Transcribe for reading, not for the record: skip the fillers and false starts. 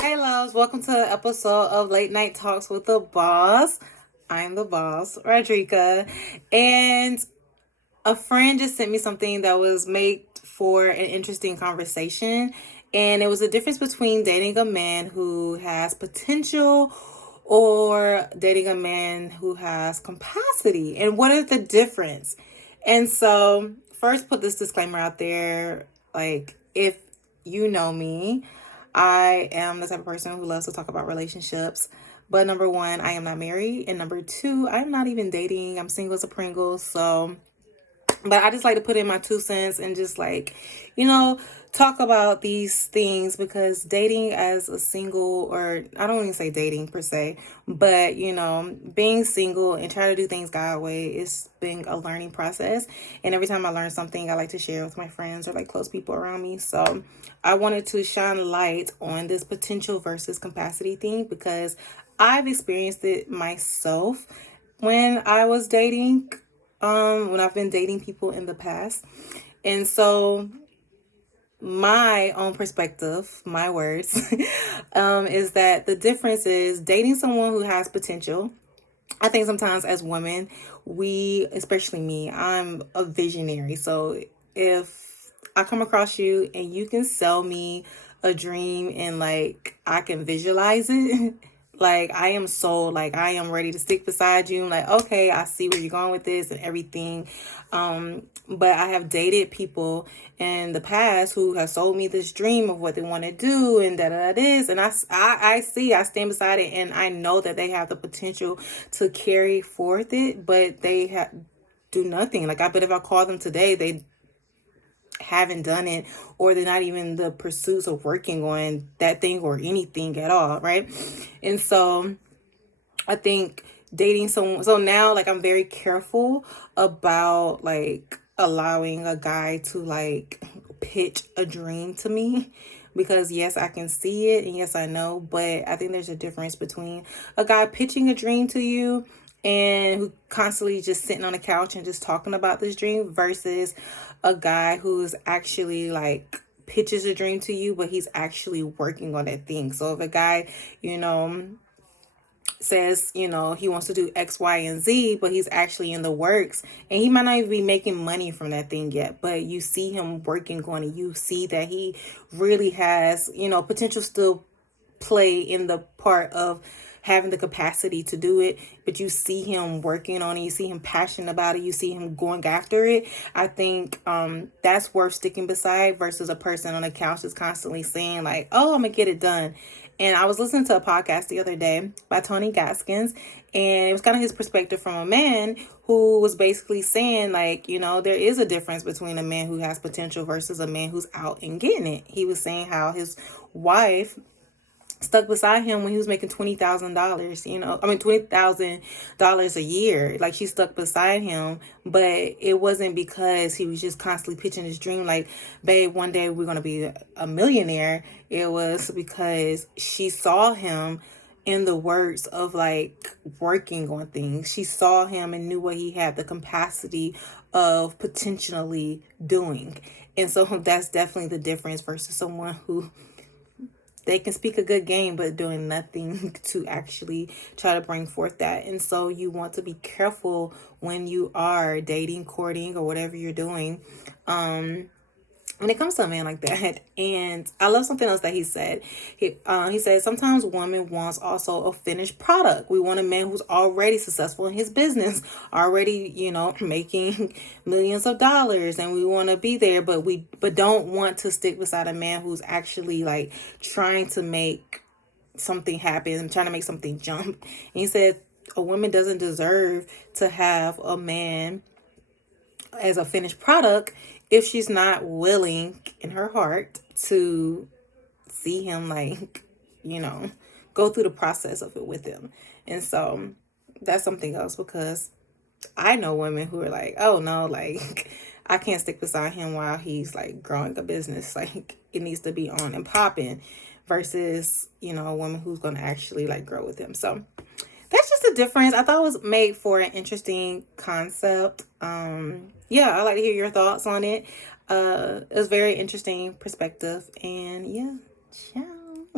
Hey loves, welcome to the episode of Late Night Talks with the Boss. I'm the boss, Rodrika, and a friend just sent me something that was made for an interesting conversation, and it was a difference between dating a man who has potential or dating a man who has capacity, and what are the difference. And so, first, put this disclaimer out there, like if you know me, I am the type of person who loves to talk about relationships. But number one, I am not married. And number two, I'm not even dating. I'm single as a Pringle. So, but I just like to put in my 2 cents and just talk about these things because dating as a single, or I don't even say dating per se, but being single and trying to do things God way is been a learning process. And every time I learn something, I like to share with my friends or like close people around me. So I wanted to shine light on this potential versus capacity thing because I've experienced it myself when I was dating, when I've been dating people in the past. And so my own perspective, my words, is that the difference is dating someone who has potential. I think sometimes as women, especially me, I'm a visionary. So if I come across you and you can sell me a dream and like I can visualize it, like I am sold, like I am ready to stick beside you. I'm like, okay, I see where you're going with this and everything. But I have dated people in the past who have sold me this dream of what they want to do and that is, and I stand beside it, and I know that they have the potential to carry forth it, but they do nothing. Like I bet if I call them today, they haven't done it, or they're not even in the pursuits of working on that thing or anything at all, right? And so I think dating someone, so now like I'm very careful about like allowing a guy to like pitch a dream to me, because yes, I can see it and yes, I know, but I think there's a difference between a guy pitching a dream to you and who constantly just sitting on the couch and just talking about this dream versus a guy who's actually like pitches a dream to you, but he's actually working on that thing. So if a guy, says, he wants to do X, Y, and Z, but he's actually in the works and he might not even be making money from that thing yet, but you see him working on it. You see that he really has, potential still play in the part of having the capacity to do it, but you see him working on it, you see him passionate about it, you see him going after it. I think that's worth sticking beside versus a person on the couch that's constantly saying like, oh, I'm gonna get it done. And I was listening to a podcast the other day by Tony Gaskins, and it was kind of his perspective from a man who was basically saying like, there is a difference between a man who has potential versus a man who's out and getting it. He was saying how his wife stuck beside him when he was making $20,000, $20,000 a year. Like she stuck beside him, but it wasn't because he was just constantly pitching his dream like, babe, one day we're going to be a millionaire. It was because she saw him in the works of like working on things. She saw him and knew what he had the capacity of potentially doing. And so that's definitely the difference versus someone who they can speak a good game but doing nothing to actually try to bring forth that. And so you want to be careful when you are dating, courting, or whatever you're doing, when it comes to a man like that. And I love something else that he said. He said sometimes women wants also a finished product. We want a man who's already successful in his business, already making millions of dollars, and we want to be there, but don't want to stick beside a man who's actually like trying to make something happen, trying to make something jump. And he said a woman doesn't deserve to have a man as a finished product if she's not willing in her heart to see him like, go through the process of it with him. And so that's something else, because I know women who are like, oh no, like I can't stick beside him while he's like growing a business. Like it needs to be on and popping versus, a woman who's going to actually like grow with him. So that's just a difference. I thought it was made for an interesting concept. Yeah, I'd like to hear your thoughts on it. It was very interesting perspective, and yeah, ciao.